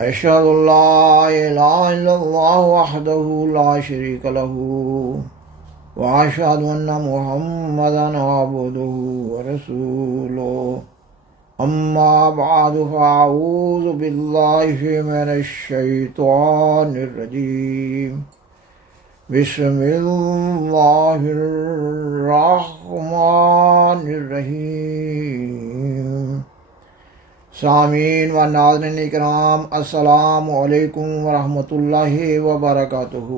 أشهد أن لا إله إلا الله وحده لا شريك له وأشهد أن محمدا عبده ورسوله أما بعد فأعوذ بالله من الشيطان الرجيم بسم الله الرحمن الرحیم۔ سامعین و ناظرین اکرام، السلام علیکم ورحمۃ اللہ وبرکاتہ۔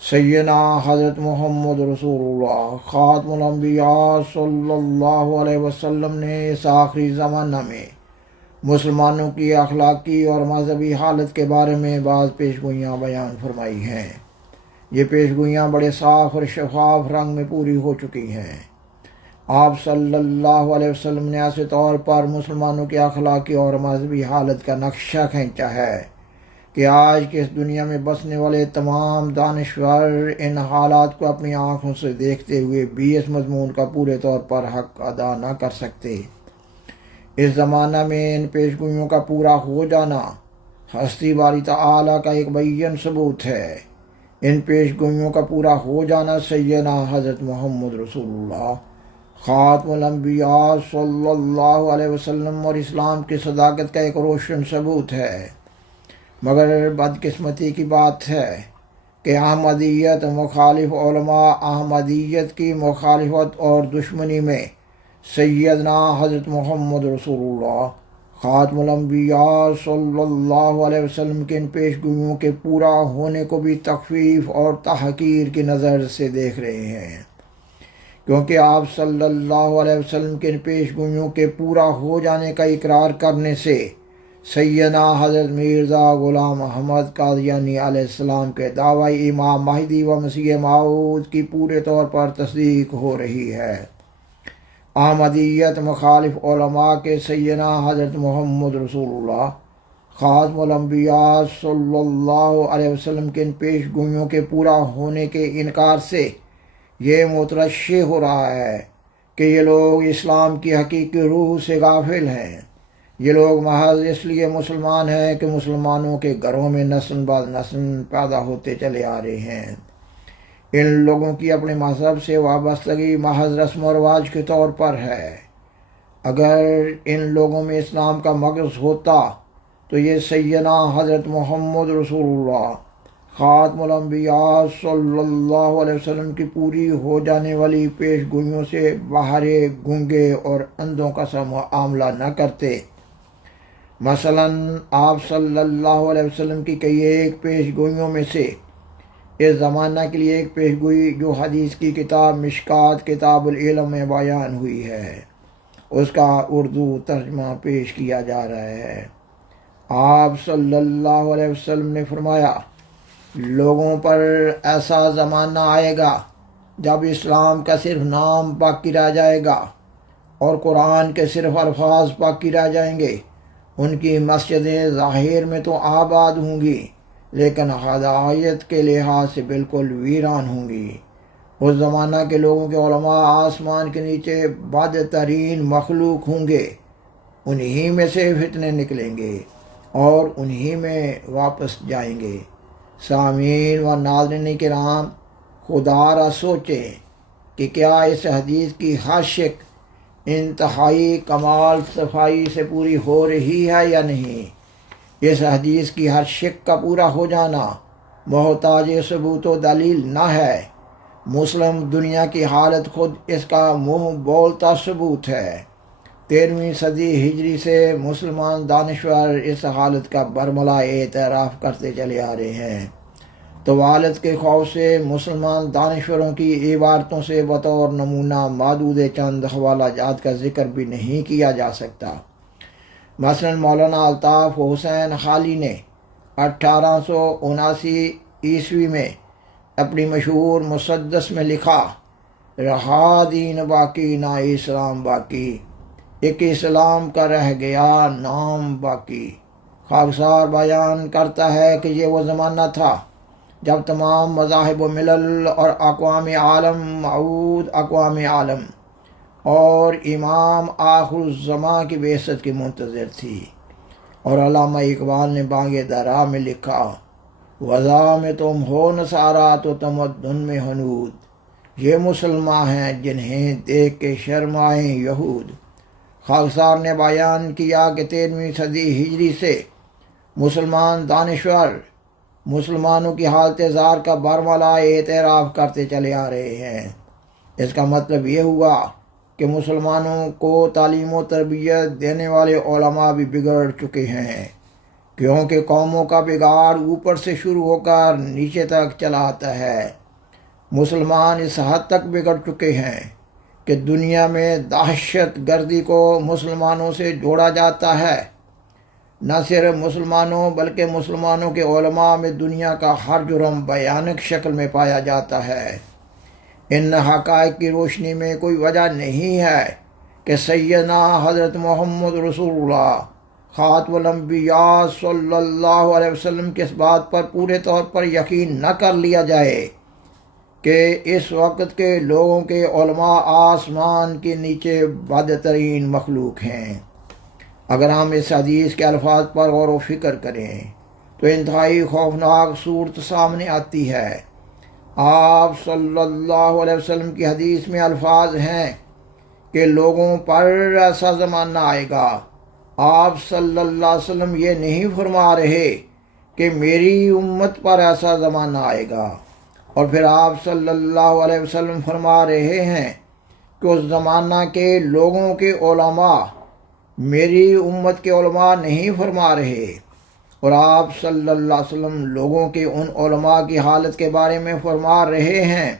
سیدنا حضرت محمد رسول اللہ خاتم الانبیاء صلی اللہ علیہ وسلم نے اس آخری زمانہ میں مسلمانوں کی اخلاقی اور مذہبی حالت کے بارے میں بعض پیشگوئیاں بیان فرمائی ہیں۔ یہ پیشگوئیاں بڑے صاف اور شفاف رنگ میں پوری ہو چکی ہیں۔ آپ صلی اللہ علیہ وسلم نے ایسے طور پر مسلمانوں کی اخلاقی اور مذہبی حالت کا نقشہ کھینچا ہے کہ آج کی اس دنیا میں بسنے والے تمام دانشور ان حالات کو اپنی آنکھوں سے دیکھتے ہوئے بھی اس مضمون کا پورے طور پر حق ادا نہ کر سکتے۔ اس زمانہ میں ان پیشگوئیوں کا پورا ہو جانا ہستی باری تعالیٰ کا ایک بیان ثبوت ہے۔ ان پیشگوئیوں کا پورا ہو جانا سیدنا حضرت محمد رسول اللہ خاتم الانبیاء صلی اللہ علیہ وسلم اور اسلام کی صداقت کا ایک روشن ثبوت ہے۔ مگر بدقسمتی کی بات ہے کہ احمدیت مخالف علماء احمدیت کی مخالفت اور دشمنی میں سیدنا حضرت محمد رسول اللہ خاتم الانبیاء صلی اللہ علیہ وسلم کے ان پیشگوئیوں کے پورا ہونے کو بھی تخفیف اور تحقیر کی نظر سے دیکھ رہے ہیں، کیونکہ آپ صلی اللہ علیہ وسلم کے ان پیشگوئیوں کے پورا ہو جانے کا اقرار کرنے سے سیدنا حضرت مرزا غلام احمد قادیانی علیہ السلام کے دعوی امام مہدی و مسیح موعود کی پورے طور پر تصدیق ہو رہی ہے۔ احمدیت مخالف علماء کے سیدنا حضرت محمد رسول اللہ خاتم الانبیاء صلی اللہ علیہ وسلم کے ان پیشگوئیوں کے پورا ہونے کے انکار سے یہ مترشح ہو رہا ہے کہ یہ لوگ اسلام کی حقیقی روح سے غافل ہیں۔ یہ لوگ محض اس لیے مسلمان ہیں کہ مسلمانوں کے گھروں میں نسل بعد نسل پیدا ہوتے چلے آ رہے ہیں۔ ان لوگوں کی اپنے مذہب سے وابستگی محض رسم و رواج کے طور پر ہے۔ اگر ان لوگوں میں اسلام کا مغز ہوتا تو یہ سیدنا حضرت محمد رسول اللہ خاتم الانبیاء صلی اللہ علیہ وسلم کی پوری ہو جانے والی پیشگوئیوں سے بہرے گونگے اور اندھوں کا سا معاملہ نہ کرتے۔ مثلاً آپ صلی اللہ علیہ وسلم کی کئی ایک پیشگوئیوں میں سے اس زمانہ کے لیے ایک پیشگوئی جو حدیث کی کتاب مشکات کتاب العلم میں بیان ہوئی ہے، اس کا اردو ترجمہ پیش کیا جا رہا ہے۔ آپ صلی اللہ علیہ وسلم نے فرمایا، لوگوں پر ایسا زمانہ آئے گا جب اسلام کا صرف نام باقی رہ جائے گا اور قرآن کے صرف الفاظ باقی رہ جائیں گے۔ ان کی مسجدیں ظاہر میں تو آباد ہوں گی لیکن ہدایت کے لحاظ سے بالکل ویران ہوں گی۔ اس زمانہ کے لوگوں کے علماء آسمان کے نیچے بدترین مخلوق ہوں گے، انہی میں سے فتنے نکلیں گے اور انہی میں واپس جائیں گے۔ سامعین و ناظرین کرام، خدا را سوچیں کہ کیا اس حدیث کی ہر شق انتہائی کمال صفائی سے پوری ہو رہی ہے یا نہیں؟ اس حدیث کی ہر شق کا پورا ہو جانا محتاج ثبوت و دلیل نہ ہے۔ مسلم دنیا کی حالت خود اس کا منہ بولتا ثبوت ہے۔ 13ویں صدی ہجری سے مسلمان دانشور اس حالت کا برملا اعتراف کرتے چلے آ رہے ہیں۔ طوالت کے خوف سے مسلمان دانشوروں کی عبارتوں سے بطور نمونہ معدود چند حوالہ جات کا ذکر بھی نہیں کیا جا سکتا۔ مثلاً مولانا الطاف حسین خالی نے 1879 میں اپنی مشہور مسدس میں لکھا، رہا دین باقی نہ اسلام باقی، ایک اسلام کا رہ گیا نام باقی۔ خاکسار بیان کرتا ہے کہ یہ وہ زمانہ تھا جب تمام مذاہب و ملل اور اقوام عالم معود اقوام عالم اور امام آخر الزماں کی بعثت کی منتظر تھی، اور علامہ اقبال نے بانگ درا میں لکھا، وضع میں تم ہو نصارا تو تمدن میں ہنود، یہ مسلمان ہیں جنہیں دیکھ کے شرمائیں یہود۔ خاکسار نے بیان کیا کہ 13ویں صدی ہجری سے مسلمان دانشور مسلمانوں کی حالت زار کا برملا اعتراف کرتے چلے آ رہے ہیں۔ اس کا مطلب یہ ہوا کہ مسلمانوں کو تعلیم و تربیت دینے والے علماء بھی بگڑ چکے ہیں، کیونکہ قوموں کا بگاڑ اوپر سے شروع ہو کر نیچے تک چلا آتا ہے۔ مسلمان اس حد تک بگڑ چکے ہیں کہ دنیا میں دہشت گردی کو مسلمانوں سے جوڑا جاتا ہے۔ نہ صرف مسلمانوں بلکہ مسلمانوں کے علماء میں دنیا کا ہر جرم بیانک شکل میں پایا جاتا ہے۔ ان حقائق کی روشنی میں کوئی وجہ نہیں ہے کہ سیدنا حضرت محمد رسول اللہ خاتم الانبیاء صلی اللہ علیہ وسلم کی اس بات پر پورے طور پر یقین نہ کر لیا جائے کہ اس وقت کے لوگوں کے علماء آسمان کے نیچے بدترین مخلوق ہیں۔ اگر ہم اس حدیث کے الفاظ پر غور و فکر کریں تو انتہائی خوفناک صورت سامنے آتی ہے۔ آپ صلی اللہ علیہ وسلم کی حدیث میں الفاظ ہیں کہ لوگوں پر ایسا زمانہ آئے گا۔ آپ صلی اللہ علیہ وسلم یہ نہیں فرما رہے کہ میری امت پر ایسا زمانہ آئے گا، اور پھر آپ صلی اللہ علیہ وسلم فرما رہے ہیں کہ اس زمانہ کے لوگوں کے علماء میری امت کے علماء نہیں فرما رہے، اور آپ صلی اللہ علیہ وسلم لوگوں کے ان علماء کی حالت کے بارے میں فرما رہے ہیں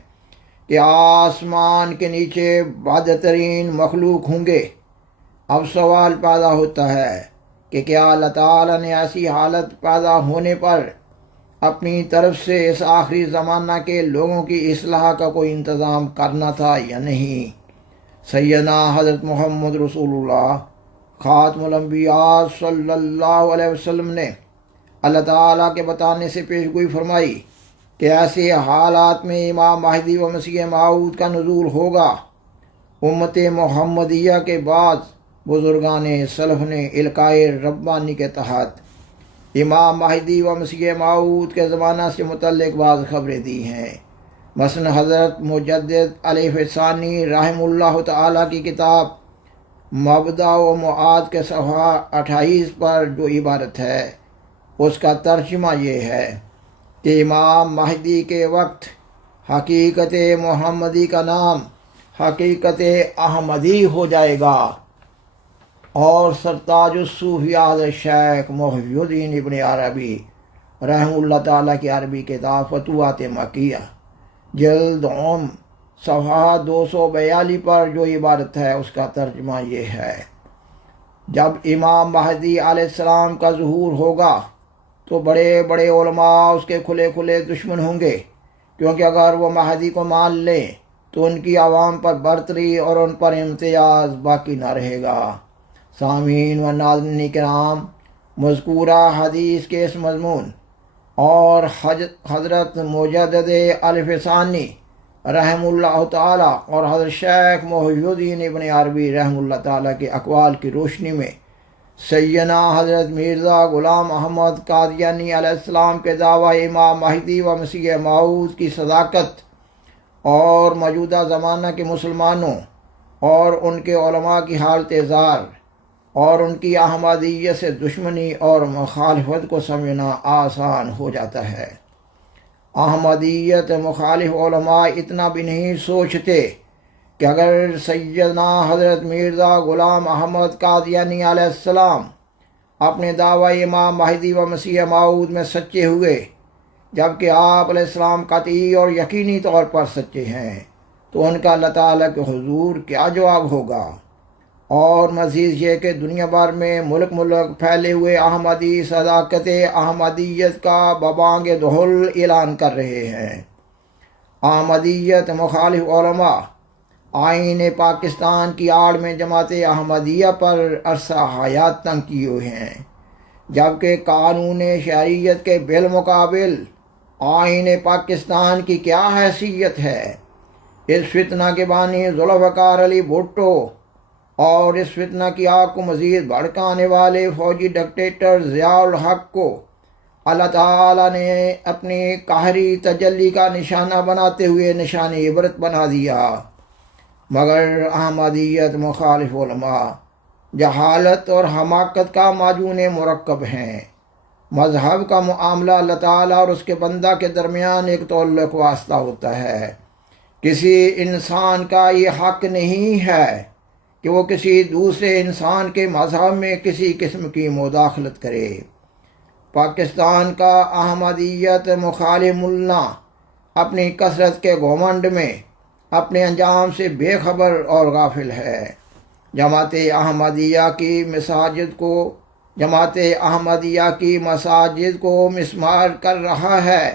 کہ آسمان کے نیچے بدترین مخلوق ہوں گے۔ اب سوال پیدا ہوتا ہے کہ کیا اللہ تعالیٰ نے ایسی حالت پیدا ہونے پر اپنی طرف سے اس آخری زمانہ کے لوگوں کی اصلاح کا کوئی انتظام کرنا تھا یا نہیں؟ سیدنا حضرت محمد رسول اللہ خاتم الانبیاء صلی اللہ علیہ وسلم نے اللہ تعالیٰ کے بتانے سے پیشگوئی فرمائی کہ ایسے حالات میں امام مہدی و مسیح موعود کا نزول ہوگا۔ امت محمدیہ کے بعد بزرگان سلف نے القائے ربانی کے تحت امام مہدی و مسیح موعود کے زمانہ سے متعلق بعض خبریں دی ہیں۔ مثلا حضرت مجدد علیہ ثانی رحم اللہ تعالیٰ کی کتاب مبدأ و معاد کے صفحہ 28 پر جو عبارت ہے اس کا ترجمہ یہ ہے کہ امام مہدی کے وقت حقیقت محمدی کا نام حقیقت احمدی ہو جائے گا، اور سرتاج الصوفیاء شیخ محی الدین ابن عربی رحم اللہ تعالیٰ کی عربی کتاب فتوحات مکیہ جلد صفحہ 242 پر جو عبارت ہے اس کا ترجمہ یہ ہے، جب امام مہدی علیہ السلام کا ظہور ہوگا تو بڑے بڑے علماء اس کے کھلے کھلے دشمن ہوں گے، کیونکہ اگر وہ مہدی کو مان لیں تو ان کی عوام پر برتری اور ان پر امتیاز باقی نہ رہے گا۔ سامعین و ناظرین کرام، مذکورہ حدیث کے اس مضمون اور حضرت مجدد الفسانی رحم اللہ تعالیٰ اور حضرت شیخ محی الدین ابن عربی رحم اللہ تعالیٰ کے اقوال کی روشنی میں سیدنا حضرت مرزا غلام احمد قادیانی علیہ السلام کے دعوی امام مہدی و مسیح موعود کی صداقت اور موجودہ زمانہ کے مسلمانوں اور ان کے علماء کی حالت زار اور ان کی احمدیت سے دشمنی اور مخالفت کو سمجھنا آسان ہو جاتا ہے۔ احمدیت مخالف علماء اتنا بھی نہیں سوچتے کہ اگر سیدنا حضرت مرزا غلام احمد قادیانی علیہ السلام اپنے دعوی امام مہدی و مسیح موعود میں سچے ہوئے، جبکہ آپ علیہ السلام قطعی اور یقینی طور پر سچے ہیں، تو ان کا اللہ تعالیٰ کے حضور کیا جواب ہوگا؟ اور مزید یہ کہ دنیا بھر میں ملک پھیلے ہوئے احمدی صداقت احمدیت کا ببانگ دہل اعلان کر رہے ہیں۔ احمدیت مخالف علماء آئین پاکستان کی آڑ میں جماعت احمدیہ پر عرصہ حیات تنگ کیے ہوئے ہیں، جبکہ قانون شریعت کے بالمقابل آئین پاکستان کی کیا حیثیت ہے؟ اس فتنہ کے بانی ذوالفقار علی بھٹو اور اس فتنہ کی آگ کو مزید بھڑکانے والے فوجی ڈکٹیٹر ضیاء الحق کو اللہ تعالیٰ نے اپنی قہری تجلی کا نشانہ بناتے ہوئے نشان عبرت بنا دیا، مگر احمدیت مخالف علماء جہالت اور حماقت کا معجون مرکب ہیں۔ مذہب کا معاملہ اللہ تعالیٰ اور اس کے بندہ کے درمیان ایک تعلق واسطہ ہوتا ہے۔ کسی انسان کا یہ حق نہیں ہے کہ وہ کسی دوسرے انسان کے مذہب میں کسی قسم کی مداخلت کرے۔ پاکستان کا احمدیت مخالف ملا اپنی کثرت کے گھمنڈ میں اپنے انجام سے بے خبر اور غافل ہے۔ جماعت احمدیہ کی مساجد کو مسمار کر رہا ہے،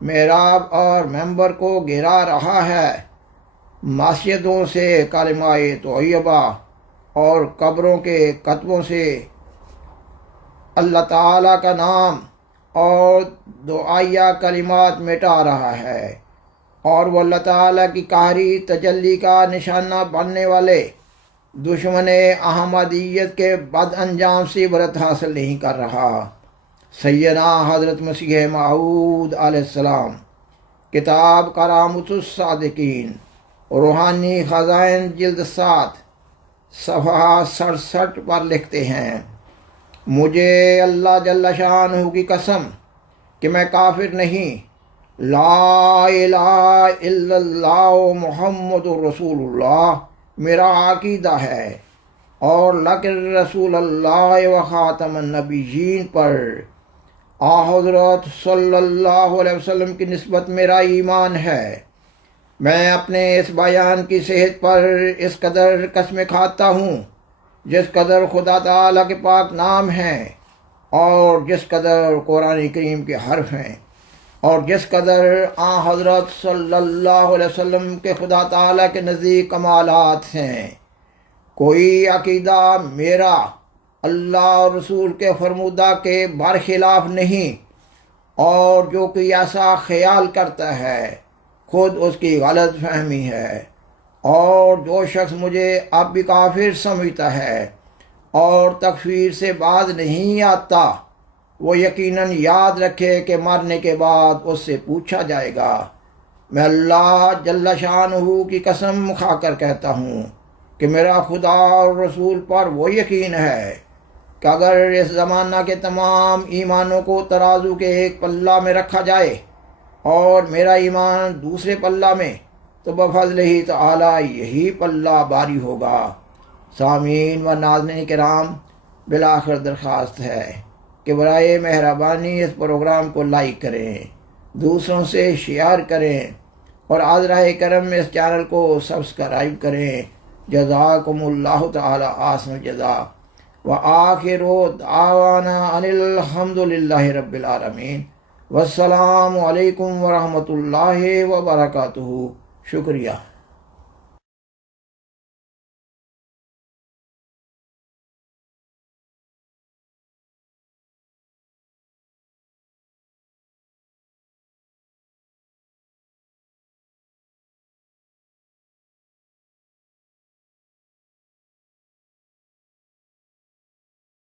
محراب اور منبر کو گرا رہا ہے، مسجدوں سے کلمہ طیبہ اور قبروں کے کتبوں سے اللہ تعالیٰ کا نام اور دعائیہ کلمات مٹا رہا ہے، اور وہ اللہ تعالیٰ کی قہری تجلی کا نشانہ بننے والے دشمن احمدیت کے بد انجام سے عبرت حاصل نہیں کر رہا۔ سیدنا حضرت مسیح موعود علیہ السلام کتاب کرامت الصادقین روحانی خزائن جلد 7 صفحہ 67 پر لکھتے ہیں، مجھے اللہ جل شانہ کی قسم کہ میں کافر نہیں، لا الہ الا اللہ محمد رسول اللہ میرا عقیدہ ہے، اور لکن رسول اللہ و خاتم النبیین پر حضرت صلی اللہ علیہ وسلم کی نسبت میرا ایمان ہے۔ میں اپنے اس بیان کی صحت پر اس قدر قسمیں کھاتا ہوں جس قدر خدا تعالیٰ کے پاک نام ہیں، اور جس قدر قرآن کریم کے حرف ہیں، اور جس قدر حضرت صلی اللہ علیہ وسلم کے خدا تعالیٰ کے نزدیک کمالات ہیں۔ کوئی عقیدہ میرا اللہ اور رسول کے فرمودہ کے برخلاف نہیں، اور جو کوئی ایسا خیال کرتا ہے خود اس کی غلط فہمی ہے، اور جو شخص مجھے اب بھی کافر سمجھتا ہے اور تکفیر سے باز نہیں آتا، وہ یقیناً یاد رکھے کہ مرنے کے بعد اس سے پوچھا جائے گا۔ میں اللہ جل شانہ کی قسم کھا کر کہتا ہوں کہ میرا خدا اور رسول پر وہ یقین ہے کہ اگر اس زمانہ کے تمام ایمانوں کو ترازو کے ایک پلہ میں رکھا جائے اور میرا ایمان دوسرے پلہ میں، تو بفضل ہی تعالی یہی پلہ باری ہوگا۔ سامعین و ناظرین کرام، بالآخر درخواست ہے کہ برائے مہربانی اس پروگرام کو لائک کریں، دوسروں سے شیئر کریں، اور عذرہ کرم میں اس چینل کو سبسکرائب کریں۔ جزاکم اللہ تعالی احسن الجزاء، وآخر دعوانا ان الحمد للہ رب العالمین، والسلام علیکم ورحمۃ اللہ وبرکاتہ۔ شکریہ۔